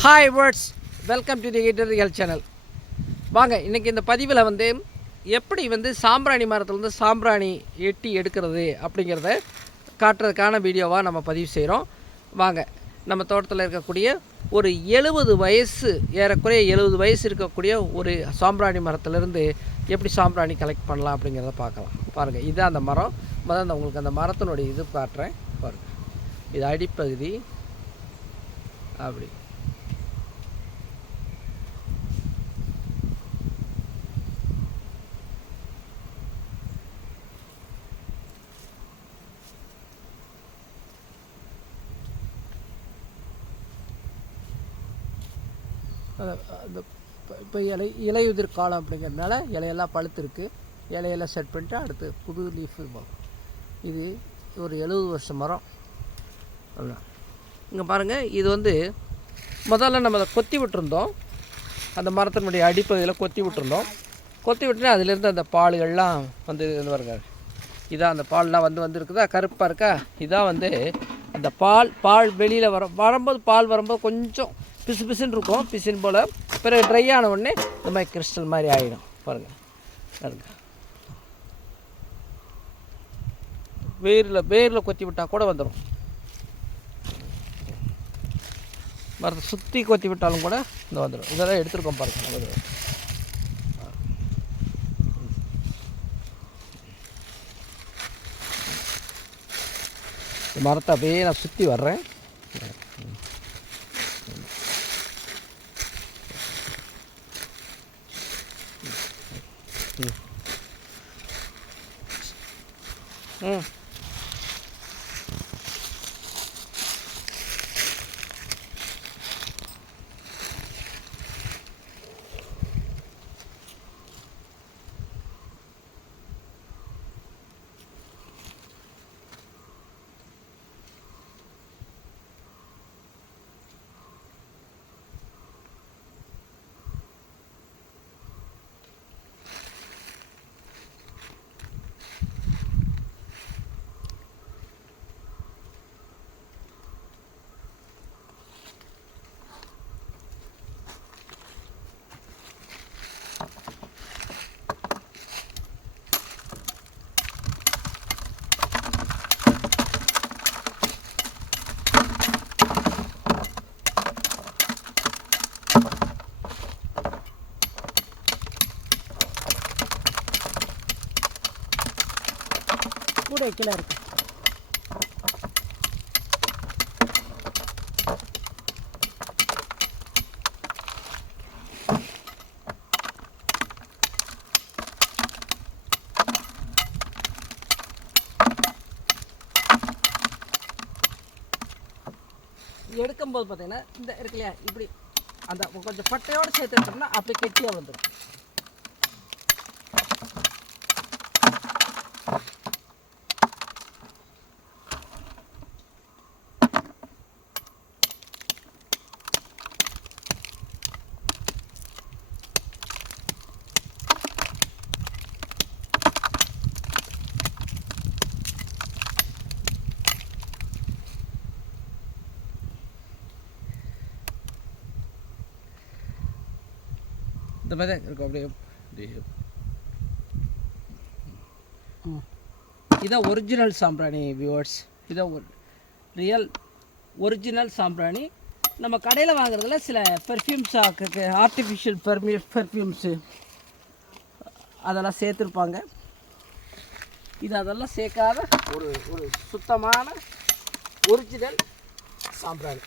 Hi words welcome to the real channel வாங்க இன்றைக்கி இந்த பதிவில் வந்து எப்படி வந்து சாம்பிராணி மரத்துலேருந்து சாம்பிராணி எட்டி எடுக்கிறது அப்படிங்கிறத காட்டுறதுக்கான வீடியோவாக நம்ம பதிவு செய்கிறோம் வாங்க நம்ம தோட்டத்தில் இருக்கக்கூடிய ஒரு எழுபது வயசு ஏறக்குறைய எழுபது வயசு இருக்கக்கூடிய ஒரு சாம்பிராணி மரத்துலேருந்து எப்படி சாம்பிராணி கலெக்ட் பண்ணலாம் அப்படிங்கிறத பார்க்கலாம். பாருங்கள் இதுதான் அந்த மரம். முதல்ல அந்த உங்களுக்கு அந்த மரத்தினுடைய இது காட்டுறேன். பாருங்கள் இது அடிப்பகுதி. அப்படி. அந்த- இப்போ இலை இலையுதிர் காலம் அப்படிங்கிறதுனால இலையெல்லாம் பழுத்திருக்கு. இலையெல்லாம் செட் பண்ணிட்டு அடுத்து புது லீஃப் இது ஒரு எழுபது வருஷம் மரம். இங்கே பாருங்கள் இது வந்து முதல்ல நம்ம அதை கொத்தி விட்டுருந்தோம். அந்த மரத்தினுடைய அடிப்பகுதியில் கொத்தி விட்டுருந்தோம். கொத்தி விட்டுனா அதுலேருந்து அந்த பால்கள்லாம் வந்து இது வருங்க இதான் அந்த பால்லாம் வந்து வந்துருக்குதா? கருப்பாக இருக்கா? இதான் வந்து அந்த பால் பால் வெளியில் வர வரும்போது பால் வரும்போது கொஞ்சம் பிசு பிசுன்னு இருக்கும் பிசின் போல். பிறகு ட்ரை ஆன உடனே இந்த மாதிரி கிறிஸ்டல் மாதிரி ஆகிடும் பாருங்கள் பாருங்க. வேரில் வேரில் கொத்தி விட்டால் கூட வந்துடும் மரத்தை சுற்றி கொத்தி விட்டாலும் கூட இந்த வந்துடும் இதெல்லாம் எடுத்துருக்கோம் பாருங்கள் நம்ம மரத்தை அப்படியே நான் சுற்றி வர்றேன். Mm. கூட கீழே இருக்கு. எடுக்கும்போது பார்த்தீங்கன்னா இந்த இருக்கு இல்லையா இப்படி. அந்த கொஞ்சம் பட்டையோடு சேர்த்து எடுத்தோம்னா அப்படி கெட்டியாக வந்துடும் இந்த மாதிரி தான் இருக்கும் அப்படியே அப்படியே. இதான் ஒரிஜினல் சாம்பிராணி வியூவர்ஸ் இதான் ஒரு ரியல் ஒரிஜினல் சாம்பிராணி நம்ம கடையில் வாங்குறதுல சில பெர்ஃப்யூம்ஸ் ஆர்டிஃபிஷியல் பெர்மி பெர்ஃப்யூம்ஸு அதெல்லாம் சேர்த்துருப்பாங்க. இது அதெல்லாம் சேர்க்காத ஒரு ஒரு சுத்தமான ஒரிஜினல் சாம்பிராணி